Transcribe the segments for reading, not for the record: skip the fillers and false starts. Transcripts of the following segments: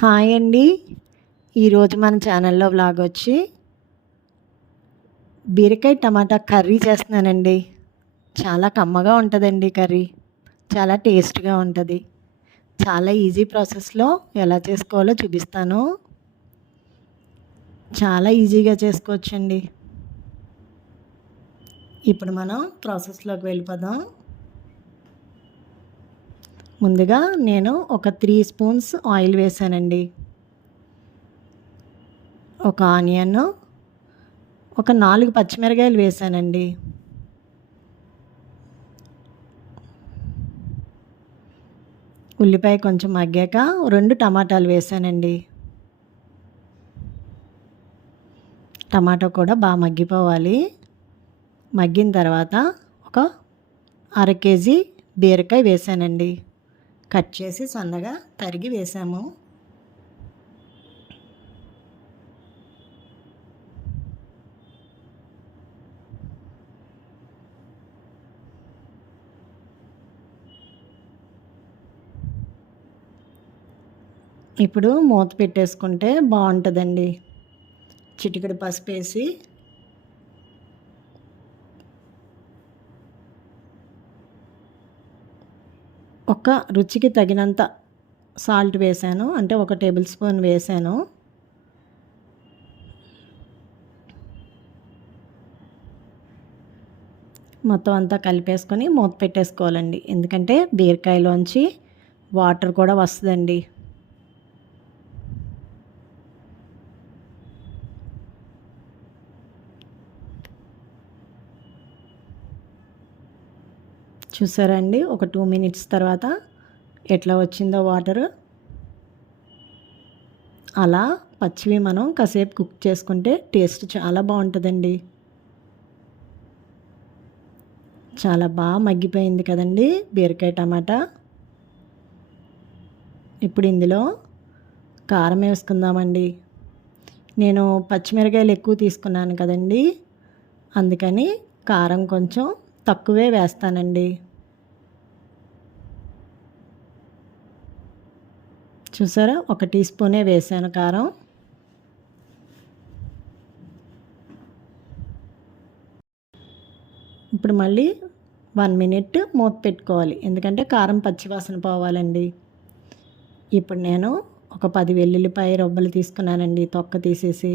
Hi అండి. ఈరోజు మన ఛానల్లో వ్లాగ్ వచ్చి బీరకాయ టమాటా కర్రీ చేస్తున్నానండి. చాలా కమ్మగా ఉంటుందండి కర్రీ. చాలా టేస్ట్గా ఉంటుంది. చాలా ఈజీ ప్రాసెస్లో ఎలా చేసుకోవాలో చూపిస్తాను. చాలా ఈజీగా చేసుకోవచ్చండి. ఇప్పుడు మనం ప్రాసెస్లోకి వెళ్ళిపోదాం. ముందుగా నేను ఒక 3 స్పూన్స్ ఆయిల్ వేసానండి. ఒక ఆనియన్, ఒక 4 పచ్చిమిరకాయలు వేసానండి. ఉల్లిపాయ కొంచెం మగ్గాక 2 టమాటాలు వేసానండి. టమాటా కూడా బాగా మగ్గిపోవాలి. మగ్గిన తర్వాత ఒక అర కేజీ బీరకాయ వేసానండి. కట్ చేసి సన్నగా తరిగి వేసాము. ఇప్పుడు మూత పెట్టేసుకుంటే బాగుంటుందండి. చిటికెడు పసుపు వేసి ఒక రుచికి తగినంత సాల్ట్ వేసాను, అంటే 1 టేబుల్ స్పూన్ వేసాను. మొత్తం అంతా కలిపేసుకొని మూత పెట్టేసుకోవాలండి. ఎందుకంటే బీరకాయలోంచి వాటర్ కూడా వస్తుందండి. చూసారా అండి, ఒక 2 మినిట్స్ తర్వాత ఎట్లా వచ్చిందో వాటర్. అలా పచ్చివి మనం కాసేపు కుక్ చేసుకుంటే టేస్ట్ చాలా బాగుంటుందండి. చాలా బాగా మగ్గిపోయింది కదండి బీరకాయ టమాటా. ఇప్పుడు ఇందులో కారం వేసుకుందామండి. నేను పచ్చిమిరకాయలు ఎక్కువ తీసుకున్నాను కదండి, అందుకని కారం కొంచెం తక్కువే వేస్తానండి. చూసారా, 1 టీ స్పూనే వేసాను కారం. ఇప్పుడు మళ్ళీ 1 మినిట్ మూత పెట్టుకోవాలి, ఎందుకంటే కారం పచ్చివాసన పోవాలండి. ఇప్పుడు నేను ఒక 10 వెల్లుల్లిపాయ రొబ్బలు తీసుకున్నానండి, తొక్క తీసేసి.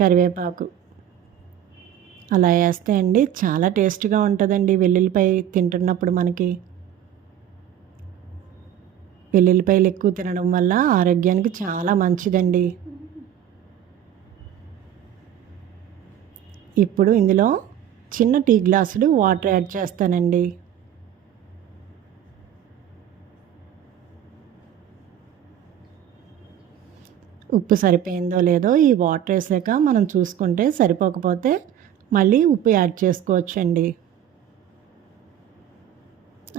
కరివేపాకు అలా వేస్తే అండి చాలా టేస్ట్గా ఉంటుందండి. వెల్లుల్లిపాయ తింటున్నప్పుడు మనకి వెల్లుల్లిపాయలు ఎక్కువ తినడం వల్ల ఆరోగ్యానికి చాలా మంచిదండి. ఇప్పుడు ఇందులో చిన్న టీ గ్లాసుడు వాటర్ యాడ్ చేస్తానండి. ఉప్పు సరిపోయిందో లేదో ఈ వాటర్ వేసాక మనం చూసుకుంటే, సరిపోకపోతే మళ్ళీ ఉప్పు యాడ్ చేసుకోవచ్చండి.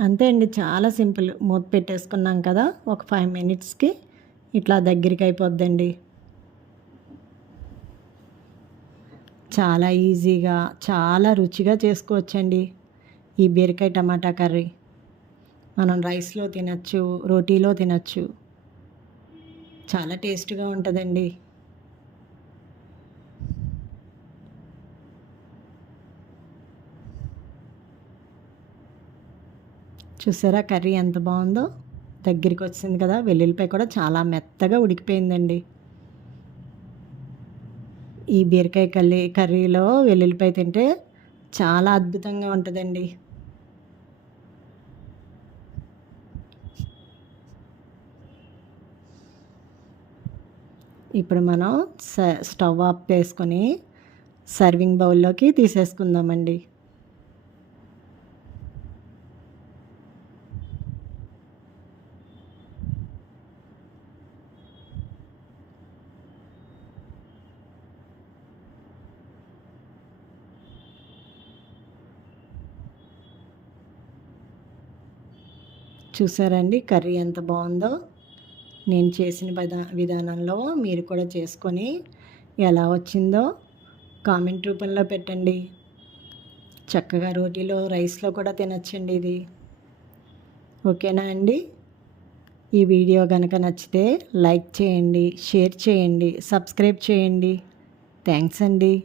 అంతే అండి, చాలా సింపుల్. మూత పెట్టేసుకున్నాం కదా, ఒక 5 మినిట్స్కి ఇట్లా దగ్గరికి అయిపోద్దండి. చాలా ఈజీగా చాలా రుచిగా చేసుకోవచ్చండి ఈ బీరకాయ టమాటా కర్రీ. మనం రైస్లో తినచ్చు, రోటీలో తినచ్చు. చాలా టేస్ట్గా ఉంటుందండి. చూసారా కర్రీ ఎంత బాగుందో, దగ్గరికి వచ్చింది కదా. వెల్లుల్లిపాయ కూడా చాలా మెత్తగా ఉడికిపోయిందండి. ఈ బీరకాయ కర్రీలో వెల్లుల్లిపాయ తింటే చాలా అద్భుతంగా ఉంటుందండి. ఇప్పుడు మనం స్టవ్ ఆఫ్ చేసుకొని సర్వింగ్ బౌల్లోకి తీసేసుకుందామండి. చూసారండి కర్రీ ఎంత బాగుందో. నేను చేసిన విధానంలో మీరు కూడా చేసుకొని ఎలా వచ్చిందో కామెంట్ రూపంలో పెట్టండి. చక్కగా రోటీలో రైస్లో కూడా తినచ్చండి ఇది. ఓకేనా అండి? ఈ వీడియో కనుక నచ్చితే లైక్ చేయండి, షేర్ చేయండి, సబ్స్క్రైబ్ చేయండి. థ్యాంక్స్ అండి.